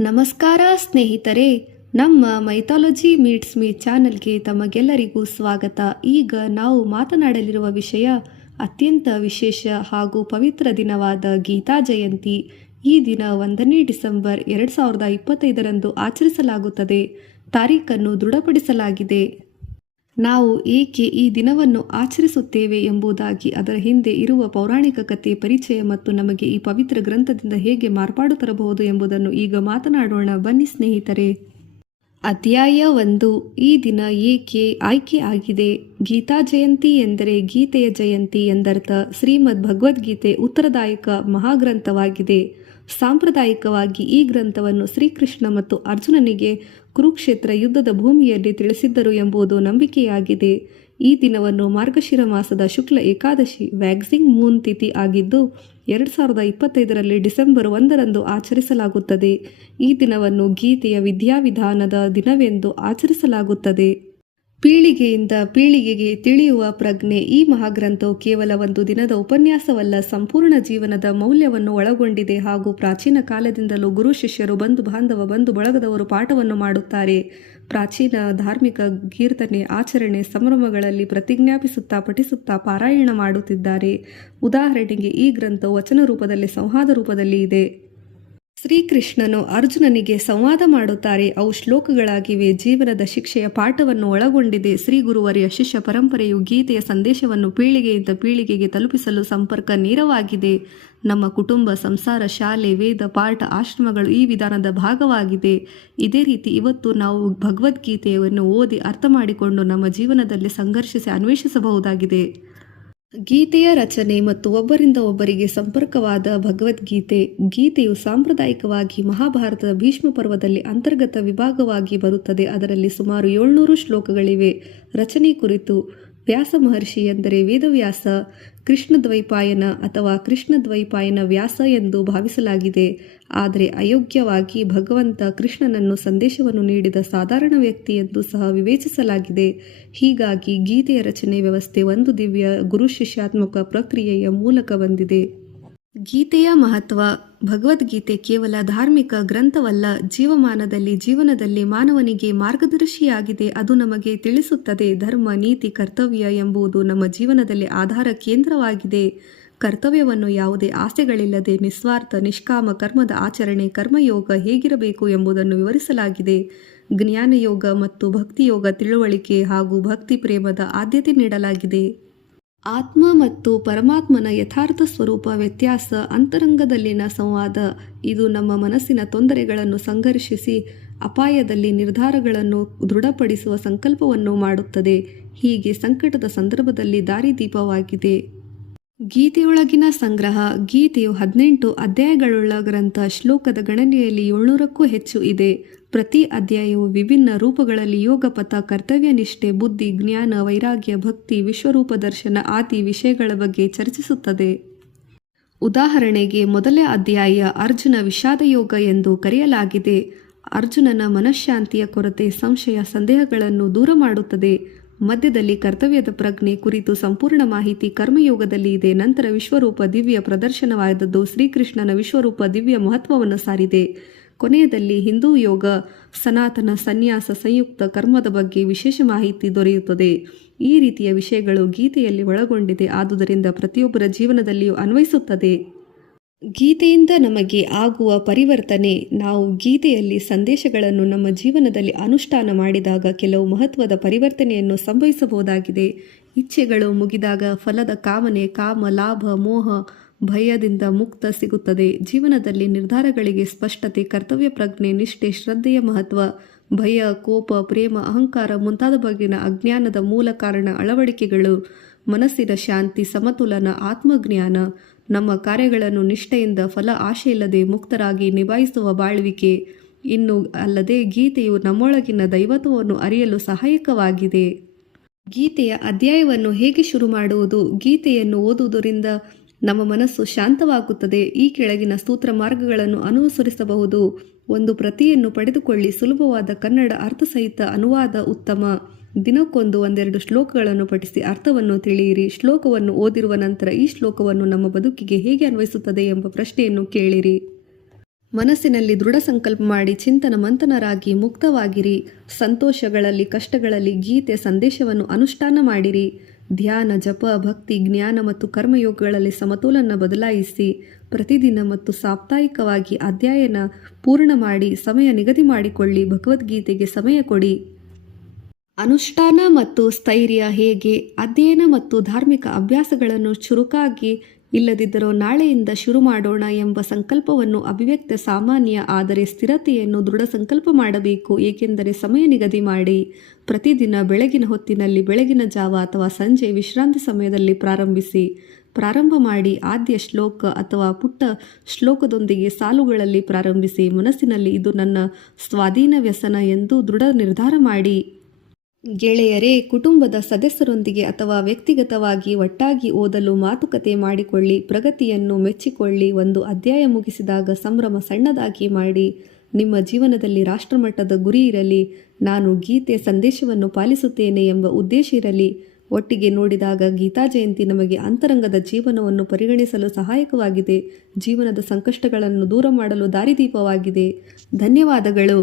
ನಮಸ್ಕಾರ ಸ್ನೇಹಿತರೆ, ನಮ್ಮ ಮೈಥಾಲಜಿ ಮೀಟ್ಸ್ ಮೀ ಚಾನಲ್ಗೆ ತಮಗೆಲ್ಲರಿಗೂ ಸ್ವಾಗತ. ಈಗ ನಾವು ಮಾತನಾಡಲಿರುವ ವಿಷಯ ಅತ್ಯಂತ ವಿಶೇಷ ಹಾಗೂ ಪವಿತ್ರ ದಿನವಾದ ಗೀತಾ ಜಯಂತಿ. ಈ ದಿನ 1ನೇ ಡಿಸೆಂಬರ್ 2025ರಂದು ಆಚರಿಸಲಾಗುತ್ತದೆ. ತಾರೀಖನ್ನು ದೃಢಪಡಿಸಲಾಗಿದೆ. ನಾವು ಏಕೆ ಈ ದಿನವನ್ನು ಆಚರಿಸುತ್ತೇವೆ ಎಂಬುದಾಗಿ, ಅದರ ಹಿಂದೆ ಇರುವ ಪೌರಾಣಿಕ ಕಥೆ, ಪರಿಚಯ ಮತ್ತು ನಮಗೆ ಈ ಪವಿತ್ರ ಗ್ರಂಥದಿಂದ ಹೇಗೆ ಮಾರ್ಪಾಡು ತರಬಹುದು ಎಂಬುದನ್ನು ಈಗ ಮಾತನಾಡೋಣ. ಬನ್ನಿ ಸ್ನೇಹಿತರೆ. ಅಧ್ಯಾಯ 1. ಈ ದಿನ ಏಕೆ ಆಯ್ಕೆ ಆಗಿದೆ. ಗೀತಾ ಜಯಂತಿ ಎಂದರೆ ಗೀತೆಯ ಜಯಂತಿ ಎಂದರ್ಥ. ಶ್ರೀಮದ್ ಭಗವದ್ಗೀತೆ ಉತ್ತರದಾಯಕ ಮಹಾಗ್ರಂಥವಾಗಿದೆ. ಸಾಂಪ್ರದಾಯಿಕವಾಗಿ ಈ ಗ್ರಂಥವನ್ನು ಶ್ರೀಕೃಷ್ಣ ಮತ್ತು ಅರ್ಜುನನಿಗೆ ಕುರುಕ್ಷೇತ್ರ ಯುದ್ಧದ ಭೂಮಿಯಲ್ಲಿ ತಿಳಿಸಿದ್ದರು ಎಂಬುದು ನಂಬಿಕೆಯಾಗಿದೆ. ಈ ದಿನವನ್ನು ಮಾರ್ಗಶಿರ ಮಾಸದ ಶುಕ್ಲ ಏಕಾದಶಿ ವ್ಯಾಕ್ಸಿಂಗ್ ಮೂನ್ ತಿಥಿ ಆಗಿದ್ದು 2025ರಲ್ಲಿ ಡಿಸೆಂಬರ್ 1ರಂದು ಆಚರಿಸಲಾಗುತ್ತದೆ. ಈ ದಿನವನ್ನು ಗೀತೆಯ ವಿದ್ಯಾವಿಧಾನದ ದಿನವೆಂದು ಆಚರಿಸಲಾಗುತ್ತದೆ. ಪೀಳಿಗೆಯಿಂದ ಪೀಳಿಗೆಗೆ ತಿಳಿಯುವ ಪ್ರಜ್ಞೆ. ಈ ಮಹಾಗ್ರಂಥವು ಕೇವಲ ಒಂದು ದಿನದ ಉಪನ್ಯಾಸವಲ್ಲ, ಸಂಪೂರ್ಣ ಜೀವನದ ಮೌಲ್ಯವನ್ನು ಒಳಗೊಂಡಿದೆ ಹಾಗೂ ಪ್ರಾಚೀನ ಕಾಲದಿಂದಲೂ ಗುರು ಶಿಷ್ಯರು, ಬಂಧು ಬಾಂಧವ, ಬಂಧು ಬಳಗದವರು ಪಾಠವನ್ನು ಮಾಡುತ್ತಾರೆ. ಪ್ರಾಚೀನ ಧಾರ್ಮಿಕ ಕೀರ್ತನೆ, ಆಚರಣೆ, ಸಂಭ್ರಮಗಳಲ್ಲಿ ಪ್ರತಿಜ್ಞಾಪಿಸುತ್ತಾ, ಪಠಿಸುತ್ತಾ, ಪಾರಾಯಣ ಮಾಡುತ್ತಿದ್ದಾರೆ. ಉದಾಹರಣೆಗೆ ಈ ಗ್ರಂಥವು ವಚನ ರೂಪದಲ್ಲಿ, ಸಂವಾದ ರೂಪದಲ್ಲಿ ಇದೆ. ಶ್ರೀಕೃಷ್ಣನು ಅರ್ಜುನನಿಗೆ ಸಂವಾದ ಮಾಡುತ್ತಾರೆ. ಅವು ಶ್ಲೋಕಗಳಾಗಿವೆ. ಜೀವನದ ಶಿಕ್ಷೆಯ ಪಾಠವನ್ನು ಒಳಗೊಂಡಿದೆ. ಶ್ರೀ ಗುರುವರ್ಯ ಶಿಷ್ಯ ಪರಂಪರೆಯು ಗೀತೆಯ ಸಂದೇಶವನ್ನು ಪೀಳಿಗೆಯಿಂದ ಪೀಳಿಗೆಗೆ ತಲುಪಿಸಲು ಸಂಪರ್ಕ ನೇರವಾಗಿದೆ. ನಮ್ಮ ಕುಟುಂಬ, ಸಂಸಾರ, ಶಾಲೆ, ವೇದ ಪಾಠ, ಆಶ್ರಮಗಳು ಈ ವಿಧಾನದ ಭಾಗವಾಗಿದೆ. ಇದೇ ರೀತಿ ಇವತ್ತು ನಾವು ಭಗವದ್ಗೀತೆಯನ್ನು ಓದಿ ಅರ್ಥ ಮಾಡಿಕೊಂಡು ನಮ್ಮ ಜೀವನದಲ್ಲಿ ಸಂಘರ್ಷಿಸಿ ಅನ್ವೇಷಿಸಬಹುದಾಗಿದೆ. ಗೀತೆಯ ರಚನೆ ಮತ್ತು ಒಬ್ಬರಿಂದ ಒಬ್ಬರಿಗೆ ಸಂಪರ್ಕವಾದ ಭಗವದ್ಗೀತೆ. ಗೀತೆಯು ಸಾಂಪ್ರದಾಯಿಕವಾಗಿ ಮಹಾಭಾರತದ ಭೀಷ್ಮ ಪರ್ವದಲ್ಲಿ ಅಂತರ್ಗತ ವಿಭಾಗವಾಗಿ ಬರುತ್ತದೆ. ಅದರಲ್ಲಿ ಸುಮಾರು 700 ಶ್ಲೋಕಗಳಿವೆ. ರಚನೆ ಕುರಿತು ವ್ಯಾಸ ಮಹರ್ಷಿ ಎಂದರೆ ವೇದವ್ಯಾಸ, ಕೃಷ್ಣದ್ವೈಪಾಯನ ಅಥವಾ ಕೃಷ್ಣದ್ವೈಪಾಯನ ವ್ಯಾಸ ಎಂದು ಭಾವಿಸಲಾಗಿದೆ. ಆದರೆ ಅಯೋಗ್ಯವಾಗಿ ಭಗವಂತ ಕೃಷ್ಣನನ್ನು ಸಂದೇಶವನ್ನು ನೀಡಿದ ಸಾಧಾರಣ ವ್ಯಕ್ತಿ ಎಂದು ಸಹ ವಿವೇಚಿಸಲಾಗಿದೆ. ಹೀಗಾಗಿ ಗೀತೆಯ ರಚನೆ ವ್ಯವಸ್ಥೆ ಒಂದು ದಿವ್ಯ ಗುರು ಶಿಷ್ಯಾತ್ಮಕ ಪ್ರಕ್ರಿಯೆಯ ಮೂಲಕ ಬಂದಿದೆ. ಗೀತೆಯ ಮಹತ್ವ. ಭಗವದ್ಗೀತೆ ಕೇವಲ ಧಾರ್ಮಿಕ ಗ್ರಂಥವಲ್ಲ, ಜೀವನದಲ್ಲಿ ಮಾನವನಿಗೆ ಮಾರ್ಗದರ್ಶಿಯಾಗಿದೆ. ಅದು ನಮಗೆ ತಿಳಿಸುತ್ತದೆ ಧರ್ಮ, ನೀತಿ, ಕರ್ತವ್ಯ ಎಂಬುದು ನಮ್ಮ ಜೀವನದಲ್ಲಿ ಆಧಾರ ಕೇಂದ್ರವಾಗಿದೆ. ಕರ್ತವ್ಯವನ್ನು ಯಾವುದೇ ಆಸೆಗಳಿಲ್ಲದೆ ನಿಸ್ವಾರ್ಥ ನಿಷ್ಕಾಮ ಕರ್ಮದ ಆಚರಣೆ, ಕರ್ಮಯೋಗ ಹೇಗಿರಬೇಕು ಎಂಬುದನ್ನು ವಿವರಿಸಲಾಗಿದೆ. ಜ್ಞಾನಯೋಗ ಮತ್ತು ಭಕ್ತಿಯೋಗ ತಿಳುವಳಿಕೆ ಹಾಗೂ ಭಕ್ತಿ ಪ್ರೇಮದ ಆದ್ಯತೆ ನೀಡಲಾಗಿದೆ. ಆತ್ಮ ಮತ್ತು ಪರಮಾತ್ಮನ ಯಥಾರ್ಥ ಸ್ವರೂಪ ವ್ಯತ್ಯಾಸ. ಅಂತರಂಗದಲ್ಲಿನ ಸಂವಾದ. ಇದು ನಮ್ಮ ಮನಸ್ಸಿನ ತೊಂದರೆಗಳನ್ನು ಸಂಘರ್ಷಿಸಿ ಅಪಾಯದಲ್ಲಿ ನಿರ್ಧಾರಗಳನ್ನು ದೃಢಪಡಿಸುವ ಸಂಕಲ್ಪವನ್ನು ಮಾಡುತ್ತದೆ. ಹೀಗೆ ಸಂಕಟದ ಸಂದರ್ಭದಲ್ಲಿ ದಾರಿದೀಪವಾಗಿದೆ. ಗೀತೆಯೊಳಗಿನ ಸಂಗ್ರಹ. ಗೀತೆಯು 18 ಅಧ್ಯಾಯಗಳುಳ್ಳ ಗ್ರಂಥ. ಶ್ಲೋಕದ ಗಣನೆಯಲ್ಲಿ 700ಕ್ಕೂ ಹೆಚ್ಚು ಇದೆ. ಪ್ರತಿ ಅಧ್ಯಾಯವು ವಿಭಿನ್ನ ರೂಪಗಳಲ್ಲಿ ಯೋಗಪಥ, ಕರ್ತವ್ಯನಿಷ್ಠೆ, ಬುದ್ಧಿ, ಜ್ಞಾನ, ವೈರಾಗ್ಯ, ಭಕ್ತಿ, ವಿಶ್ವರೂಪ ದರ್ಶನ ಆದಿ ವಿಷಯಗಳ ಬಗ್ಗೆ ಚರ್ಚಿಸುತ್ತದೆ. ಉದಾಹರಣೆಗೆ ಮೊದಲ ಅಧ್ಯಾಯ ಅರ್ಜುನ ವಿಷಾದಯೋಗ ಎಂದು ಕರೆಯಲಾಗಿದೆ. ಅರ್ಜುನನ ಮನಃಶಾಂತಿಯ ಕೊರತೆ, ಸಂಶಯ, ಸಂದೇಹಗಳನ್ನು ದೂರ ಮಾಡುತ್ತದೆ. ಮಧ್ಯದಲ್ಲಿ ಕರ್ತವ್ಯದ ಪ್ರಜ್ಞೆ ಕುರಿತು ಸಂಪೂರ್ಣ ಮಾಹಿತಿ ಕರ್ಮಯೋಗದಲ್ಲಿ ಇದೆ. ನಂತರ ವಿಶ್ವರೂಪ ದಿವ್ಯ ಪ್ರದರ್ಶನವಾದದ್ದು ಶ್ರೀಕೃಷ್ಣನ ವಿಶ್ವರೂಪ ದಿವ್ಯ ಮಹತ್ವವನ್ನು ಸಾರಿದೆ. ಕೊನೆಯದಲ್ಲಿ ಹಿಂದೂ ಯೋಗ, ಸನಾತನ, ಸನ್ಯಾಸ, ಸಂಯುಕ್ತ ಕರ್ಮದ ಬಗ್ಗೆ ವಿಶೇಷ ಮಾಹಿತಿ ದೊರೆಯುತ್ತದೆ. ಈ ರೀತಿಯ ವಿಷಯಗಳು ಗೀತೆಯಲ್ಲಿ ಒಳಗೊಂಡಿದೆ. ಆದುದರಿಂದ ಪ್ರತಿಯೊಬ್ಬರ ಜೀವನದಲ್ಲಿಯೂ ಅನ್ವಯಿಸುತ್ತದೆ. ಗೀತೆಯಿಂದ ನಮಗೆ ಆಗುವ ಪರಿವರ್ತನೆ. ನಾವು ಗೀತೆಯಲ್ಲಿ ಸಂದೇಶಗಳನ್ನು ನಮ್ಮ ಜೀವನದಲ್ಲಿ ಅನುಷ್ಠಾನ ಮಾಡಿದಾಗ ಕೆಲವು ಮಹತ್ವದ ಪರಿವರ್ತನೆಯನ್ನು ಸಂಭವಿಸಬಹುದಾಗಿದೆ. ಇಚ್ಛೆಗಳು ಮುಗಿದಾಗ ಫಲದ ಕಾಮನೆ, ಕಾಮ, ಲಾಭ, ಮೋಹ, ಭಯದಿಂದ ಮುಕ್ತ ಸಿಗುತ್ತದೆ. ಜೀವನದಲ್ಲಿ ನಿರ್ಧಾರಗಳಿಗೆ ಸ್ಪಷ್ಟತೆ, ಕರ್ತವ್ಯ ಪ್ರಜ್ಞೆ, ನಿಷ್ಠೆ, ಶ್ರದ್ಧೆಯ ಮಹತ್ವ. ಭಯ, ಕೋಪ, ಪ್ರೇಮ, ಅಹಂಕಾರ ಮುಂತಾದ ಬಗೆಗಿನ ಅಜ್ಞಾನದ ಮೂಲ ಕಾರಣ ಅಳವಡಿಕೆಗಳು. ಮನಸ್ಸಿನ ಶಾಂತಿ, ಸಮತೋಲನ, ಆತ್ಮಜ್ಞಾನ. ನಮ್ಮ ಕಾರ್ಯಗಳನ್ನು ನಿಷ್ಠೆಯಿಂದ ಫಲ ಆಶೆಯಿಲ್ಲದೆ ಮುಕ್ತರಾಗಿ ನಿಭಾಯಿಸುವ ಬಾಳ್ವಿಕೆ. ಇನ್ನು ಅಲ್ಲದೆ ಗೀತೆಯು ನಮ್ಮೊಳಗಿನ ದೈವತ್ವವನ್ನು ಅರಿಯಲು ಸಹಾಯಕವಾಗಿದೆ. ಗೀತೆಯ ಅಧ್ಯಾಯವನ್ನು ಹೇಗೆ ಶುರು ಮಾಡುವುದು. ಗೀತೆಯನ್ನು ಓದುವುದರಿಂದ ನಮ್ಮ ಮನಸ್ಸು ಶಾಂತವಾಗುತ್ತದೆ. ಈ ಕೆಳಗಿನ ಸೂತ್ರ ಮಾರ್ಗಗಳನ್ನು ಅನುಸರಿಸಬಹುದು. 1. ಪ್ರತಿಯನ್ನು ಪಡೆದುಕೊಳ್ಳಿ. ಸುಲಭವಾದ ಕನ್ನಡ ಅರ್ಥಸಹಿತ ಅನುವಾದ ಉತ್ತಮ. ದಿನಕ್ಕೊಂದು 1-2 ಶ್ಲೋಕಗಳನ್ನು ಪಠಿಸಿ ಅರ್ಥವನ್ನು ತಿಳಿಯಿರಿ. ಶ್ಲೋಕವನ್ನು ಓದಿರುವ ನಂತರ ಈ ಶ್ಲೋಕವನ್ನು ನಮ್ಮ ಬದುಕಿಗೆ ಹೇಗೆ ಅನ್ವಯಿಸುತ್ತದೆ ಎಂಬ ಪ್ರಶ್ನೆಯನ್ನು ಕೇಳಿರಿ. ಮನಸ್ಸಿನಲ್ಲಿ ದೃಢ ಸಂಕಲ್ಪ ಮಾಡಿ ಚಿಂತನ ಮಂಥನರಾಗಿ ಮುಕ್ತವಾಗಿರಿ. ಸಂತೋಷಗಳಲ್ಲಿ ಕಷ್ಟಗಳಲ್ಲಿ ಗೀತೆ ಸಂದೇಶವನ್ನು ಅನುಷ್ಠಾನ ಮಾಡಿರಿ. ಧ್ಯಾನ, ಜಪ, ಭಕ್ತಿ, ಜ್ಞಾನ ಮತ್ತು ಕರ್ಮಯೋಗಗಳಲ್ಲಿ ಸಮತೋಲನ ಬದಲಾಯಿಸಿ ಪ್ರತಿದಿನ ಮತ್ತು ಸಾಪ್ತಾಹಿಕವಾಗಿ ಅಧ್ಯಯನ ಪೂರ್ಣ ಮಾಡಿ ಸಮಯ ನಿಗದಿ ಮಾಡಿಕೊಳ್ಳಿ. ಭಗವದ್ಗೀತೆಗೆ ಸಮಯ ಕೊಡಿ. ಅನುಷ್ಠಾನ ಮತ್ತು ಸ್ಥೈರ್ಯ ಹೇಗೆ? ಅಧ್ಯಯನ ಮತ್ತು ಧಾರ್ಮಿಕ ಅಭ್ಯಾಸಗಳನ್ನು ಚುರುಕಾಗಿ ಇಲ್ಲದಿದ್ದರೂ ನಾಳೆಯಿಂದ ಶುರು ಮಾಡೋಣ ಎಂಬ ಸಂಕಲ್ಪವನ್ನು ಅಭಿವ್ಯಕ್ತ ಸಾಮಾನ್ಯ, ಆದರೆ ಸ್ಥಿರತೆಯನ್ನು ದೃಢ ಸಂಕಲ್ಪ ಮಾಡಬೇಕು. ಏಕೆಂದರೆ ಸಮಯ ನಿಗದಿ ಮಾಡಿ ಪ್ರತಿದಿನ ಬೆಳಗಿನ ಹೊತ್ತಿನಲ್ಲಿ, ಬೆಳಗಿನ ಜಾವ ಅಥವಾ ಸಂಜೆ ವಿಶ್ರಾಂತಿ ಸಮಯದಲ್ಲಿ ಪ್ರಾರಂಭ ಮಾಡಿ. ಆದ್ಯ ಶ್ಲೋಕ ಅಥವಾ ಪುಟ್ಟ ಶ್ಲೋಕದೊಂದಿಗೆ ಸಾಲುಗಳಲ್ಲಿ ಪ್ರಾರಂಭಿಸಿ. ಮನಸ್ಸಿನಲ್ಲಿ ಇದು ನನ್ನ ಸ್ವಾಧೀನ ವ್ಯಸನ ಎಂದು ದೃಢ ನಿರ್ಧಾರ ಮಾಡಿ. ಗೆಳೆಯರೇ, ಕುಟುಂಬದ ಸದಸ್ಯರೊಂದಿಗೆ ಅಥವಾ ವ್ಯಕ್ತಿಗತವಾಗಿ ಒಟ್ಟಾಗಿ ಓದಲು ಮಾತುಕತೆ ಮಾಡಿಕೊಳ್ಳಿ. ಪ್ರಗತಿಯನ್ನು ಮೆಚ್ಚಿಕೊಳ್ಳಿ. ಒಂದು ಅಧ್ಯಾಯ ಮುಗಿಸಿದಾಗ ಸಂಭ್ರಮ ಸಣ್ಣದಾಗಿ ಮಾಡಿ. ನಿಮ್ಮ ಜೀವನದಲ್ಲಿ ರಾಷ್ಟ್ರಮಟ್ಟದ ಗುರಿ ಇರಲಿ. ನಾನು ಗೀತೆ ಸಂದೇಶವನ್ನು ಪಾಲಿಸುತ್ತೇನೆ ಎಂಬ ಉದ್ದೇಶ ಇರಲಿ. ಒಟ್ಟಿಗೆ ನೋಡಿದಾಗ ಗೀತಾ ಜಯಂತಿ ನಮಗೆ ಅಂತರಂಗದ ಜೀವನವನ್ನು ಪರಿಗಣಿಸಲು ಸಹಾಯಕವಾಗಿದೆ. ಜೀವನದ ಸಂಕಷ್ಟಗಳನ್ನು ದೂರ ಮಾಡಲು ದಾರಿದೀಪವಾಗಿದೆ. ಧನ್ಯವಾದಗಳು.